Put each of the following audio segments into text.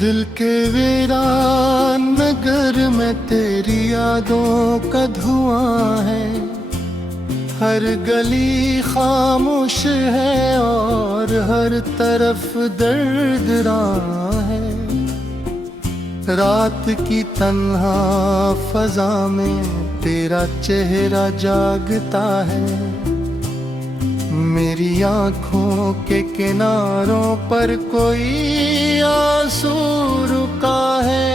दिल के वीरान नगर में तेरी यादों का धुआं है। हर गली खामोश है और हर तरफ दर्द राह है। रात की तन्हा फजा में तेरा चेहरा जागता है। मेरी आँखों के किनारों पर कोई आंसू रुका है।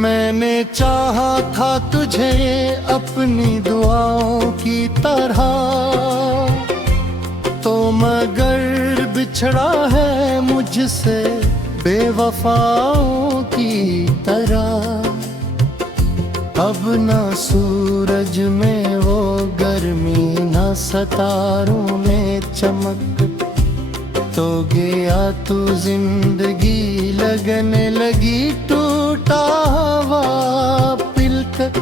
मैंने चाहा था तुझे अपनी दुआओं की तरह, तो मगर बिछड़ा है मुझसे बेवफाओं की तरह। अब ना सूरज में वो गर्मी, ना सितारों में चमक, तो गया तू जिंदगी लगने लगी टूटा हुआ पिलकत।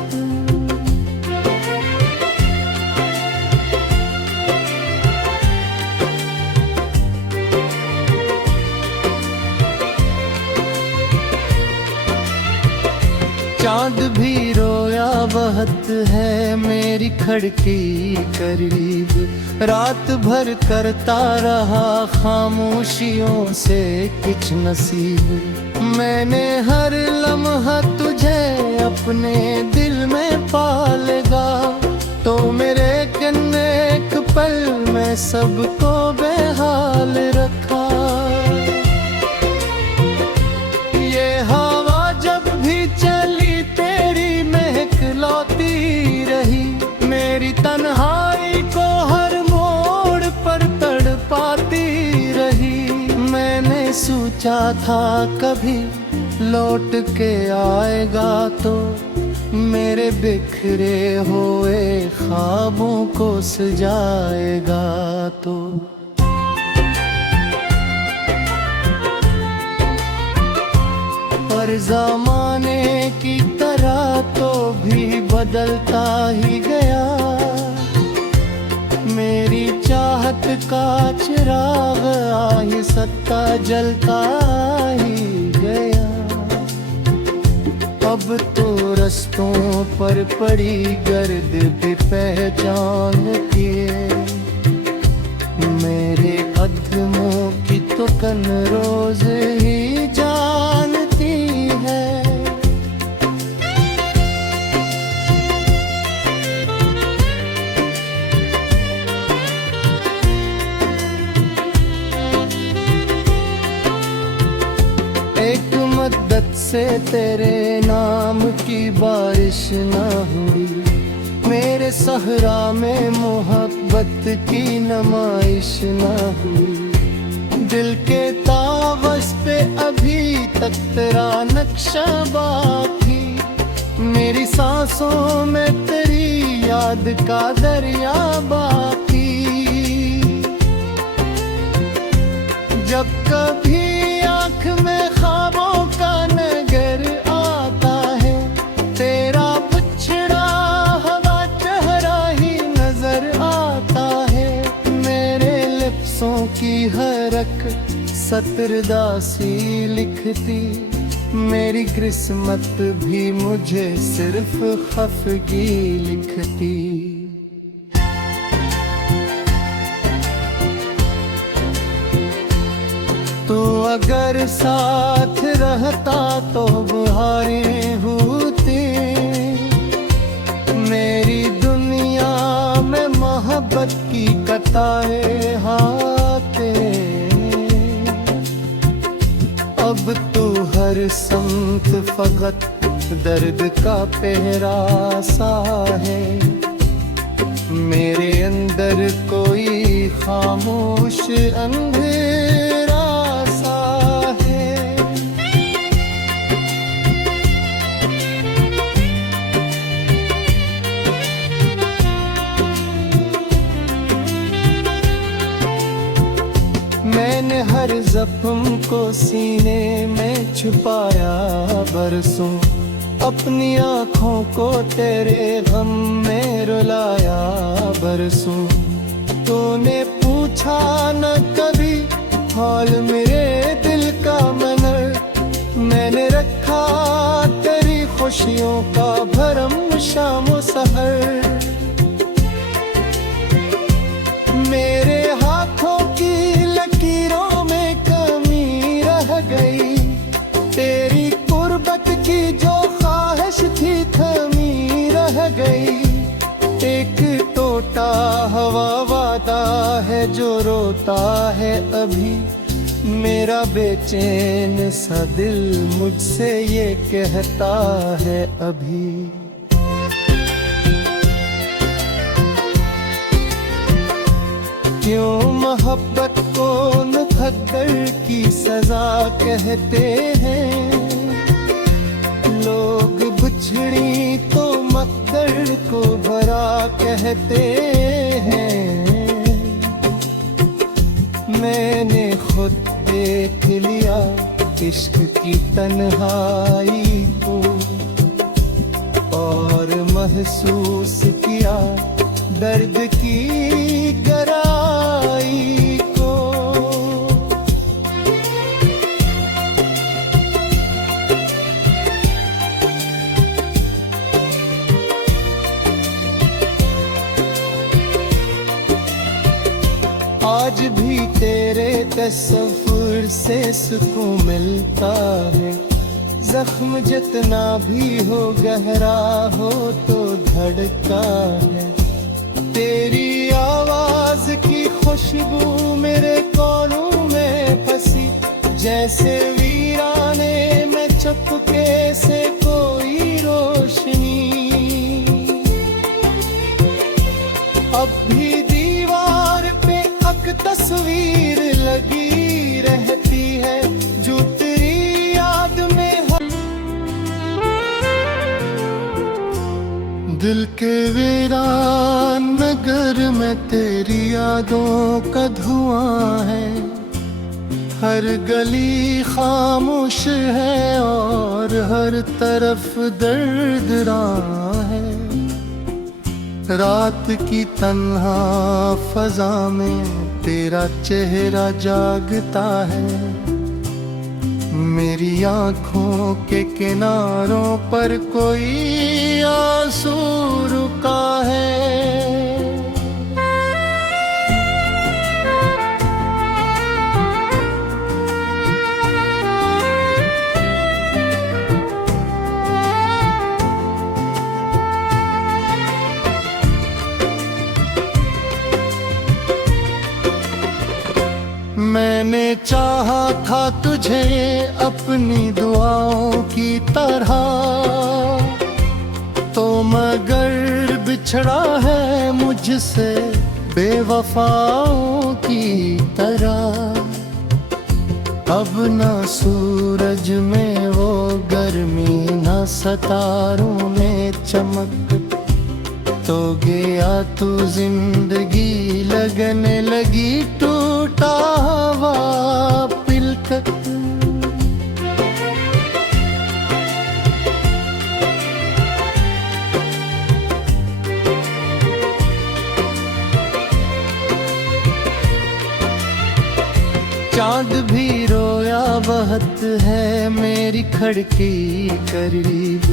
चांद भी रोया बहत है मेरी खिड़की करीब। रात भर करता रहा खामोशियों से कुछ नसीब। मैंने हर लम्हा तुझे अपने दिल में पालेगा, तो मेरे कन्ने एक पल में सबको बेहाल रखा। ये हवा जब भी चली तेरी महक लौटी रही। मेरी तन्हाई को हर मोड़ पर तड़पाती रही। मैंने सोचा था कभी लौट के आएगा, तो मेरे बिखरे हुए ख्वाबों को सजाएगा। तो पर ज़माने की तरह तो भी बदलता ही गया। मेरी चाहत का चिराग आहिस्ता जलता ही गया। अब तो रस्तों पर पड़ी गर्द भी पहचानती है। मेरे कदमों की तो कन रोज ही जानती है। एक मद्दत से तेरे नाम की बारिश न हुई। मेरे सहरा में मोहब्बत की नमाइश न हुई। दिल के तावस पे अभी तक तेरा नक्शा बाकी। मेरी सांसों में तेरी याद का दरिया बाकी। जब कभी आँख में ख्वाबों का नगर आता है, तेरा बिछड़ा हवा चेहरा ही नजर आता है। मेरे लिप्सों की हरक सतरदासी लिखती। मेरी किस्मत भी मुझे सिर्फ खफगी लिखती। तो अगर साथ रहता तो बहारें होती। मेरी दुनिया में मोहब्बत की कतारें आते। अब तो हर संत फकत दर्द का पहरा सा है। मेरे अंदर कोई खामोश अंधेरा सा है। हर जख्म को सीने में छुपाया बरसों, अपनी आँखों को तेरे गम में रुलाया बरसों। तूने पूछा न कभी हाल मेरे दिल का मनर, मैंने रखा तेरी खुशियों का भरम शाम सहर। मेरे हाथों की लकीरों में कमी रह गई, तेरी कुर्बत की जो ख्वाहिश थी थमी रह गई। एक टोटा हवा वादा है जो रोता है अभी, मेरा बेचैन सा दिल मुझसे ये कहता है अभी। क्यों मोहब्बत को मुकद्दर की सजा कहते हैं लोग, बिछड़ी तो मकद्दर को भरा कहते हैं। मैंने खुद देख लिया इश्क की तन्हाई को, और महसूस किया दर्द की गहराई को। आज भी तेरे तस्वुर से सुकून मिलता है, जख्म जितना भी हो गहरा हो तो धड़का है। तेरी आवाज की खुशबू मेरे कानों में फंसी, जैसे वीराने में चुपके से कोई रोशनी। अब भी दीवार पे अक तस्वीर लगी रहती है, जो तेरी याद में दिल के वीरान नगर में तेरी यादों का धुआं है। हर गली खामोश है और हर तरफ दर्द राह है। रात की तन्हा फजा में तेरा चेहरा जागता है, मेरी आँखों के किनारों पर कोई आंसू रुका है। मैंने चाहा था तुझे अपनी दुआओं की तरह, तो मगर बिछड़ा है मुझसे बेवफाओं की तरह। अब ना सूरज में वो गर्मी, ना सितारों में चमक, तो गया तू जिंदगी लगने लगी टूटा हवा पिलकत। चांद भी रोया बहत है मेरी खिड़की करीब,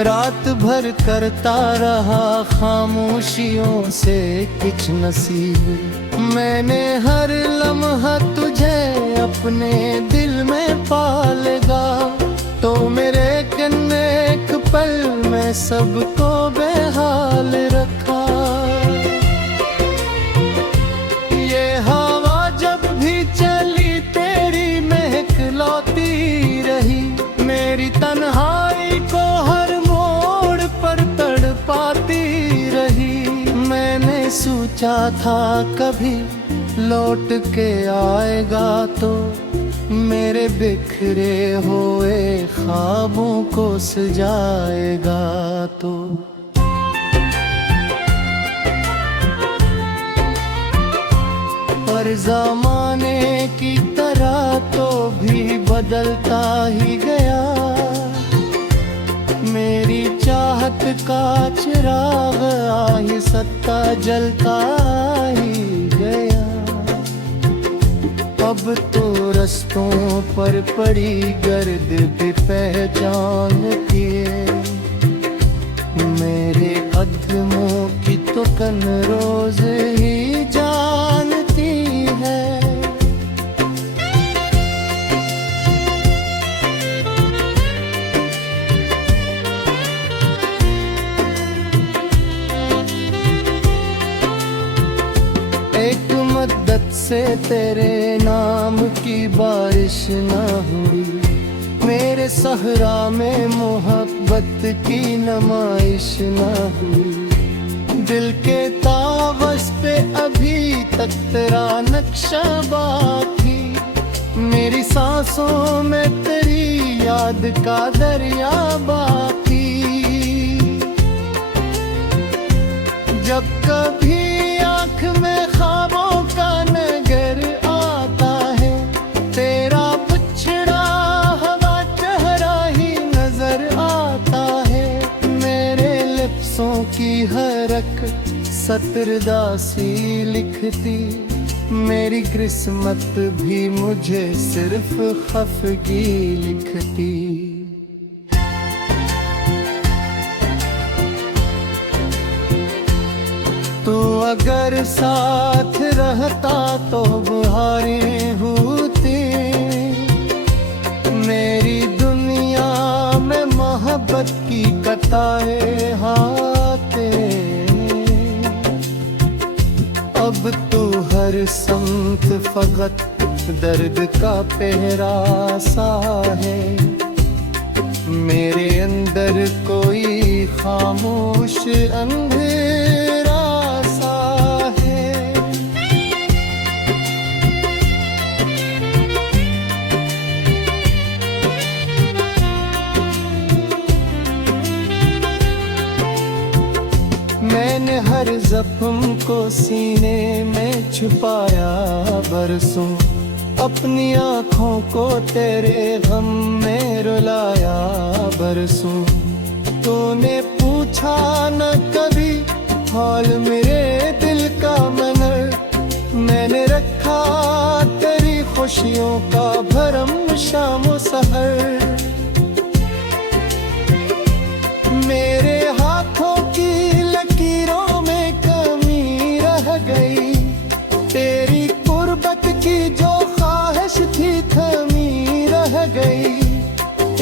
रात भर करता रहा खामोशियों से कुछ नसीब। मैंने हर लम्हा तुझे अपने दिल में पालेगा, तो मेरे कन्ने एक पल में सबको बेहाल रखा। ये हवा जब भी चली तेरी महक लौटी रही, मेरी तन्हाई को हर मोड़ पर तड़पाती रही। मैंने सोचा था कभी लौट के आएगा, तो मेरे बिखरे हुए ख्वाबों को सजाएगा तो। हर ज़माने की तरह तो भी बदलता ही गया, मेरी चाहत का चिराग आहिस्ता जलता ही गया। अब तो रस्तों पर पड़ी गर्द भी पहचानती है, मेरे कदमों की तो कन रोज ही जानती है। एक मद्दत से तेरे नाम की बारिश न हुई, मेरे सहरा में मोहब्बत की नमाइश न हुई। दिल के तावस पे अभी तक तेरा नक्शा बाकी, मेरी सांसों में तेरी याद का दरिया बाकी। जब कभी आँख में ख्वाबों का नगर आता है, तेरा बिछड़ा हवा चेहरा ही नजर आता है। मेरे लिप्सों की हरक सतरदासी लिखती, मेरी किस्मत भी मुझे सिर्फ खफगी लिखती। तू अगर साथ रहता तो बहारें होती, मेरी दुनिया में मोहब्बत की कतारें आते। अब तो हर समत फकत दर्द का पहरा सा है, मेरे अंदर कोई खामोश अंधेरा सा है। मैंने हर जख्म को सीने में छुपाया बरसों, अपनी आँखों को तेरे गम में रुलाया बरसों। तूने पूछा न कभी हाल मेरे दिल का मनर, मैंने रखा तेरी खुशियों का भरम शाम सहर। मेरे हाथों की लकीरों में कमी रह गई, तेरी कुर्बत की जो ख्वाहिश थी थमी रह गई।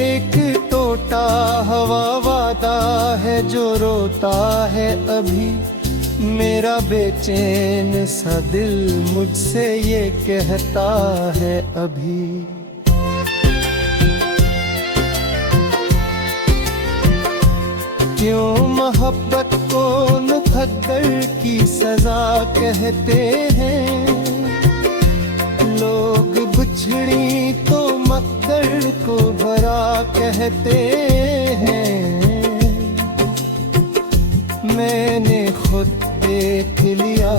एक टोटा हवा वादा है जो रोता है अभी, मेरा बेचैन सा दिल मुझसे ये कहता है अभी। क्यों मोहब्बत को मुकद्दर की सजा कहते हैं, लोग बिछड़ी तो मकदर को भरा कहते हैं। मैंने खुद देख लिया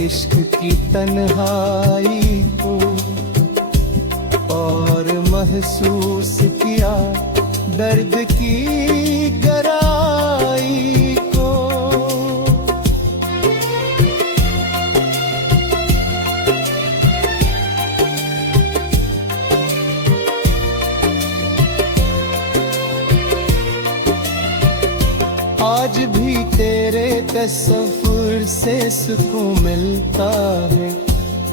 इश्क की तन्हाई को, और महसूस किया दर्द की गहराई को। आज भी तेरे तस्वुर से सुकून मिलता है,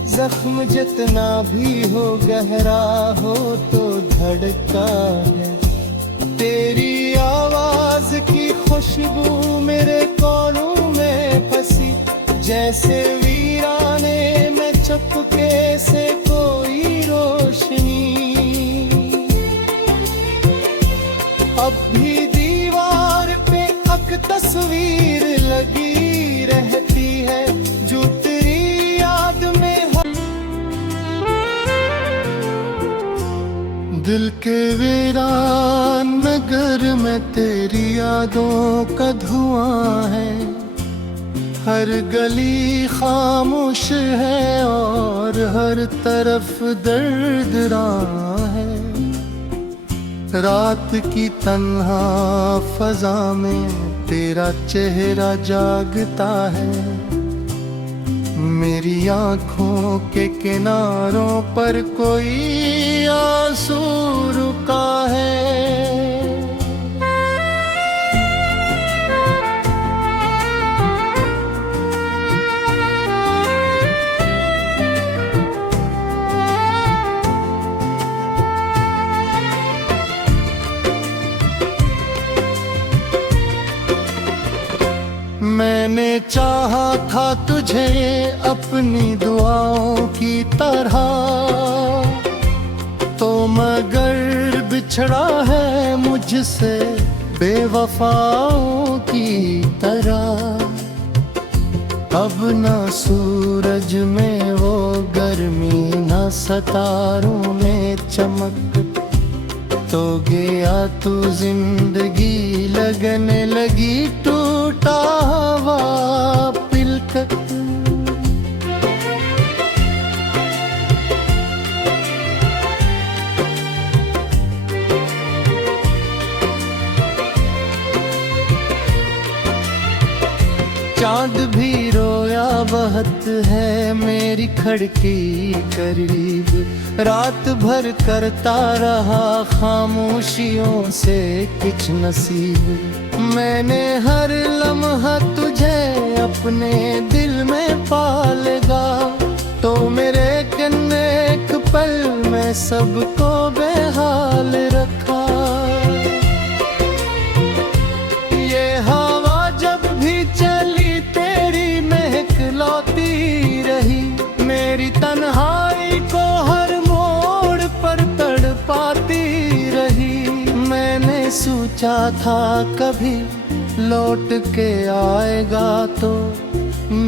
जख्म जितना भी हो गहरा हो तो धड़का है। तेरी आवाज की खुशबू मेरे कानों में फंसी, जैसे वीराने में चुपके से कोई रोशनी। अब भी दीवार पे अक तस्वीर लगी रहती है, जो तेरी याद में दिल के वीरान नगर में तेरी यादों का धुआं है। हर गली खामोश है और हर तरफ दर्द राह है। रात की तन्हा फजा में तेरा चेहरा जागता है। मेरी आँखों के किनारों पर कोई आंसू रुका है। मैंने चाहा था तुझे अपनी दुआओं की तरह, तो मगर बिछड़ा है मुझसे बेवफाओं की तरह। अब ना सूरज में वो गर्मी, ना सितारों में चमक, तो गया तू जिंदगी लगने लगी टूटा हुआ पिलक। चांद भी रोया बहत है मेरी खिड़की करीब। रात भर करता रहा खामोशियों से कुछ नसीब। मैंने हर लम्हा तुझे अपने दिल में पालेगा, तो मेरे एक पल में सबको बेहाल रखा। ये हवा जब भी चली तेरी महक लौटी रही। मेरी तन्हाई को हर मोड़ पर तड़पाती रही। मैंने सोचा था कभी लौट के आएगा, तो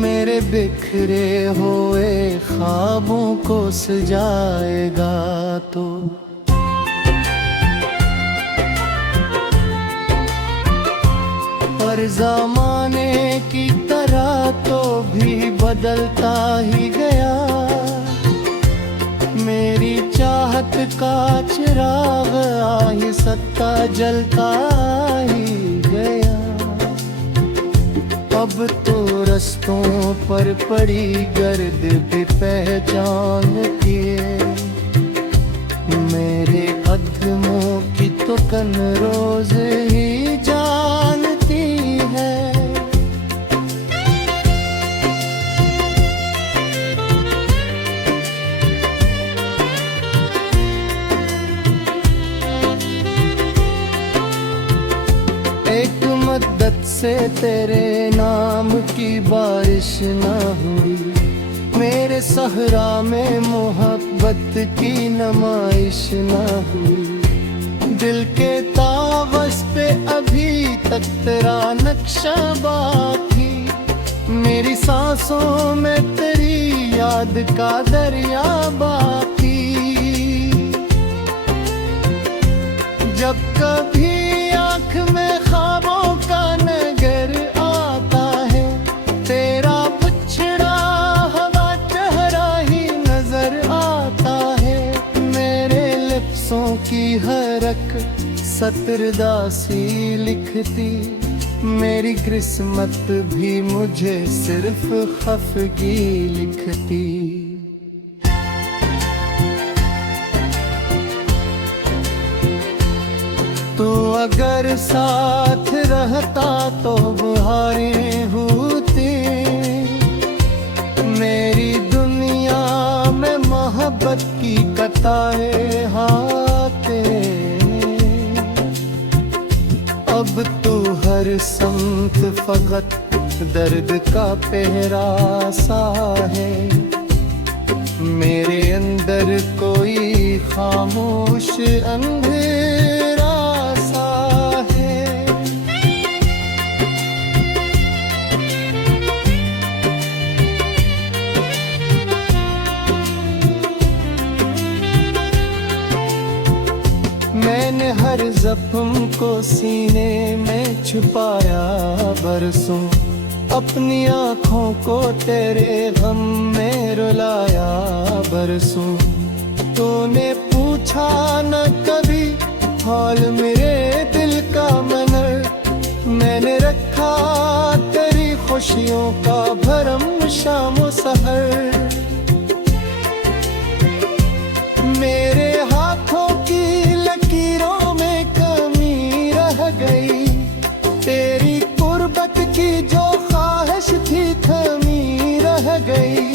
मेरे बिखरे हुए ख्वाबों को सजाएगा। तो पर ज़माने की तरह तो भी बदलता ही गया। मेरी चाहत का चिराग आहिस्ता जलता ही गया। अब तो रस्तों पर पड़ी गर्द भी पहचानती है। मेरे कदमों की तो कन रोज ही जानती है। एक मद्दत से तेरे नाम की बारिश न हुई। मेरे सहरा में मोहब्बत की नमाइश न हुई। दिल के तावस पे अभी तक तेरा नक्शा बाकी। मेरी सांसों में तेरी याद का दरिया बाकी। जब कभी आँख में ख्वाबों का नगर आता है, तेरा बिछड़ा हवा चेहरा ही नजर आता है। मेरे लिप्सों की हरक सतरदासी लिखती। मेरी किस्मत भी मुझे सिर्फ खफगी लिखती। तू अगर साथ रहता तो बहारें होती। मेरी दुनिया में मोहब्बत की कतारें हाथे। अब तो हर समत फकत दर्द का पहरा सा है। मेरे अंदर कोई खामोश अंधेरा सा है। मैंने हर जख्म को सीने में छुपाया बरसों। अपनी आँखों को तेरे गम में रुलाया बरसों। तूने पूछा न कभी हाल मेरे दिल का मगर, मैंने रखा तेरी खुशियों का भरम शाम सहर। मेरे हाथों की लकीरों में कमी रह गई, तेरी कुर्बत की जो ख्वाहिश थी थमी रह गई।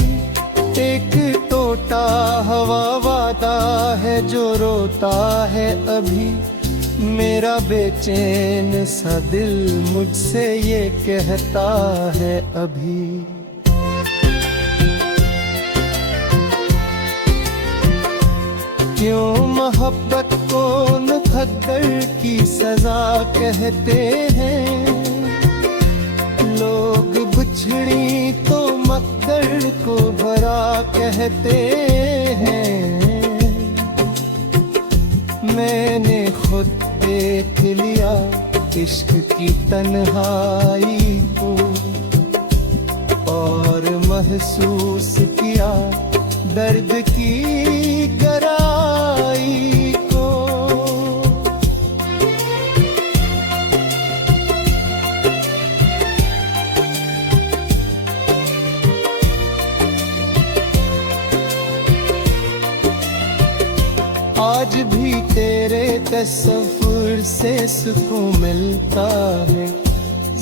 एक टोटा हवा वादा है जो रोता है अभी, मेरा बेचैन सा दिल मुझसे ये कहता है अभी। क्यों मोहब्बत को मुकद्दर की सजा कहते हैं, लोग बिछड़ी तो मकद्दर को भरा कहते हैं। मैंने खुद देख लिया इश्क की तन्हाई को, और महसूस किया दर्द की गहराई को। आज भी तेरे तस्वीर से सुकून मिलता है,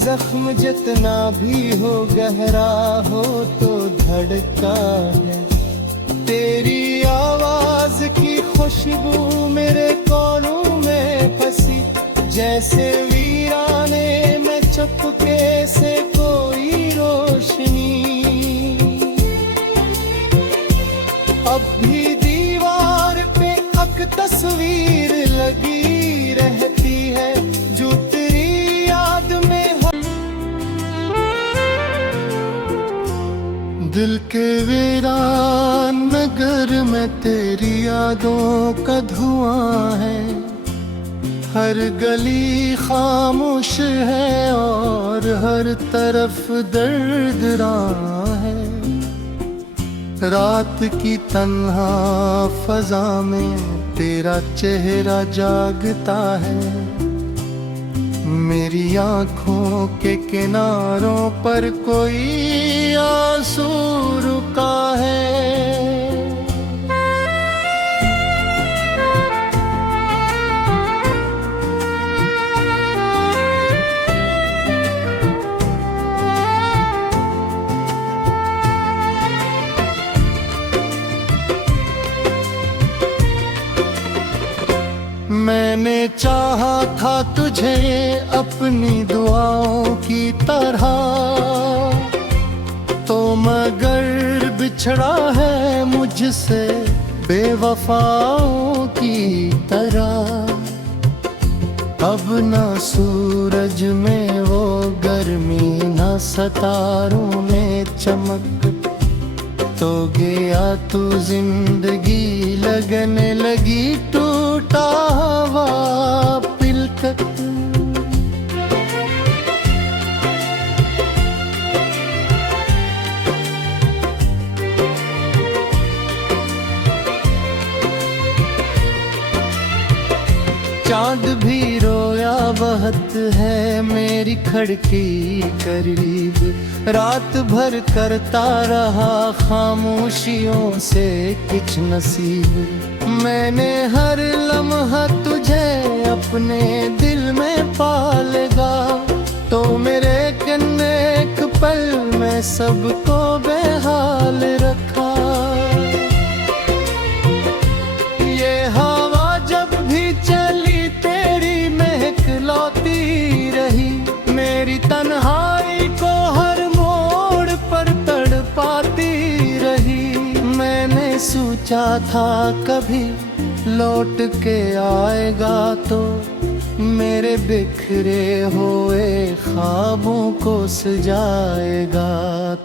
जख्म जितना भी हो गहरा हो तो धड़का है। तेरी आवाज की खुशबू मेरे कानों में फंसी, जैसे वीराने में चुपके से कोई रोशनी। अब भी दीवार पे अक तस्वीर लगी रहती है, जो तेरी याद में दिल के वीरान नगर में तेरी यादों का धुआं है। हर गली खामोश है और हर तरफ दर्द राह है। रात की तन्हा फजा में तेरा चेहरा जागता है, मेरी आँखों के किनारों पर कोई आंसू रुका है। मैंने चाहा था तुझे अपनी दुआओं की तरह, तो मगर बिछड़ा है मुझसे बेवफाओं की तरह। अब ना सूरज में वो गर्मी, ना सितारों में चमक, तो गया तू जिंदगी लगने लगी टूटा हुआ पिलकत। चांद भी रोया बहत है मेरी खिड़की करीब, रात भर करता रहा खामोशियों से कुछ नसीब। मैंने हर लम्हा तुझे अपने दिल में पालेगा, तो मेरे कन्ने एक पल में सबको बेहाल रखा। ये हवा जब भी चली तेरी महक लौटी रही, मेरी तन्हाई को हर मोड़ पर तड़पाती रही। मैंने सोचा था कभी लौट के आएगा, तो मेरे बिखरे हुए ख्वाबों को सजाएगा।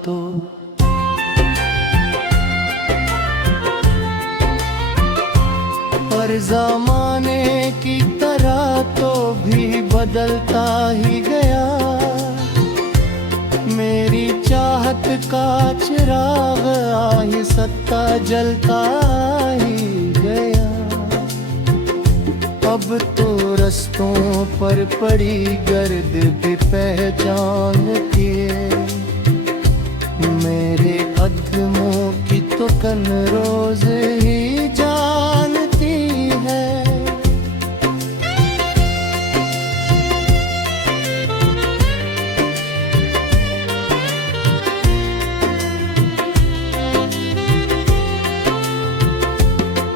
तो पर ज़माने की तरह तो भी बदलता ही गया। चाहत का चिराग आहिस्ता जलता ही गया। अब तो रस्तों पर पड़ी गर्द भी पहचान के, मेरे कदमों की तो कन रोज ही जानती है।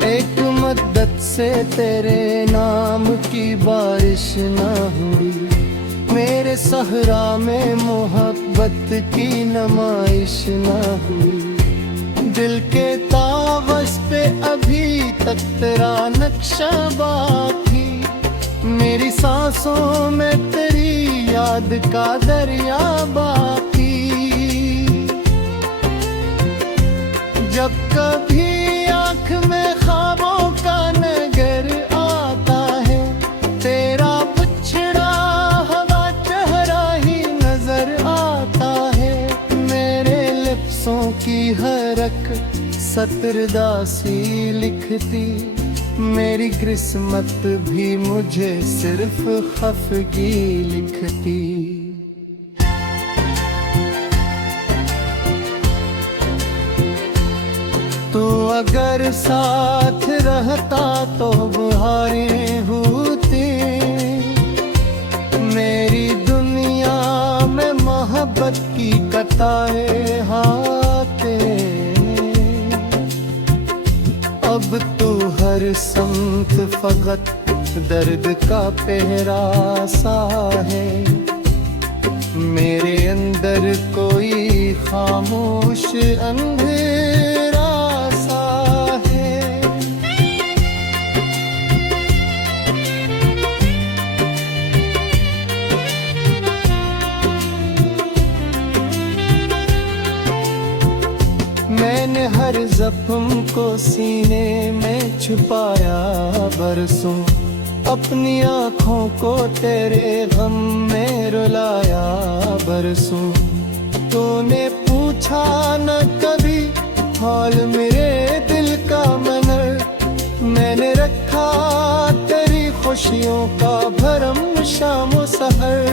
एक मद्दत से तेरे नाम की बारिश न हुई, मेरे सहरा में मोहब्बत की नमाइश न हुई। दिल के तावस पे अभी तक तेरा नक्शा बाकी, मेरी सांसों में तेरी याद का दरिया बाकी। जब कभी आँख में ख्वाबों का नगर आता है, तेरा बिछड़ा हवा चेहरा ही नजर आता है। मेरे लिप्सों की हरक सतरदासी लिखती, मेरी किस्मत भी मुझे सिर्फ खफगी लिखती। तू अगर साथ रहता तो बहारें होती, मेरी दुनिया में मोहब्बत की कतारें आते। अब तू हर समत फकत दर्द का पहरा सा है, मेरे अंदर कोई खामोश अंधेरा सा है। मैंने हर जख्म को सीने में छुपाया बरसों, अपनी आँखों को तेरे गम में रुलाया बरसों। तूने पूछा न कभी हाल मेरे दिल का मनर, मैंने रखा तेरी खुशियों का भरम शाम सहर।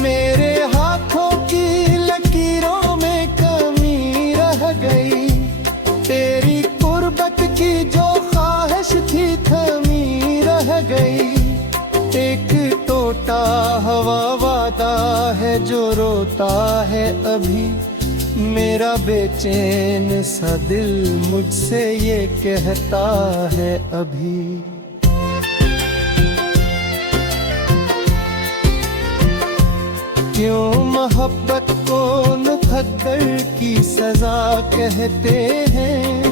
मेरे हाथों की लकीरों में कमी रह गई, तेरी कुर्बत की जो ख्वाहिश थी थमी रह गई। एक टोटा हवा वादा है जो रोता है अभी, मेरा बेचैन सा दिल मुझसे ये कहता है अभी। क्यों मोहब्बत को मुकद्दर की सजा कहते हैं,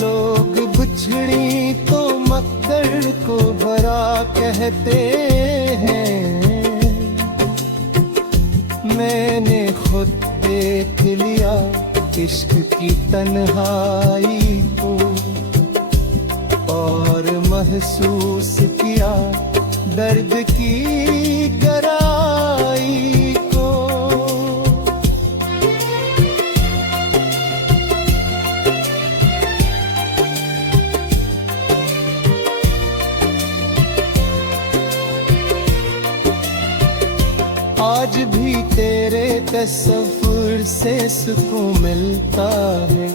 लोग बिछड़ी तो मकदर को भरा कहते हैं। मैंने खुद देख लिया इश्क की तन्हाई को, और महसूस किया दर्द की गहराई को। आज भी तेरे तस्वुर से सुकून मिलता है,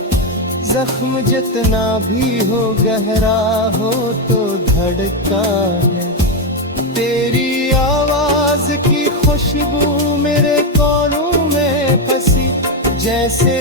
जख्म जितना भी हो गहरा हो तो धड़का है। तेरी आवाज की खुशबू मेरे कानों में फंसी, जैसे